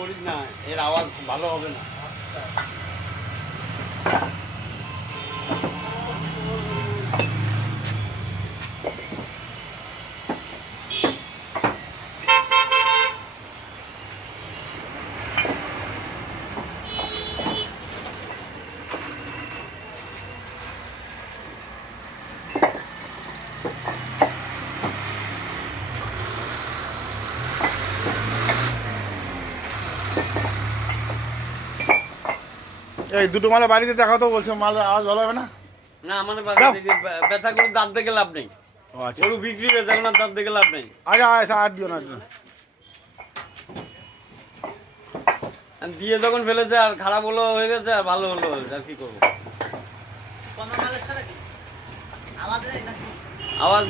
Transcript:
করিস না, এর আওয়াজ ভালো হবে না। এই দুটো মালে বাড়িতে দেখাও তো, বলছে মালের আওয়াজ ভালো হবে না। না আমাদের বাড়ি থেকে ব্যথা করে দাঁত দেখে লাভ নেই। ও আচ্ছা গরু বিক্রি হয়ে যাবে না, দাঁত দেখে লাভ নেই। আচ্ছা আচ্ছা, আর দিও না, আর দিও না। আর দিয়ে যখন ফেলেছে, আর খারাপ হলো হয়ে গেছে, আর ভালো হলো হয়েছে, আর কি করবো। আওয়াজ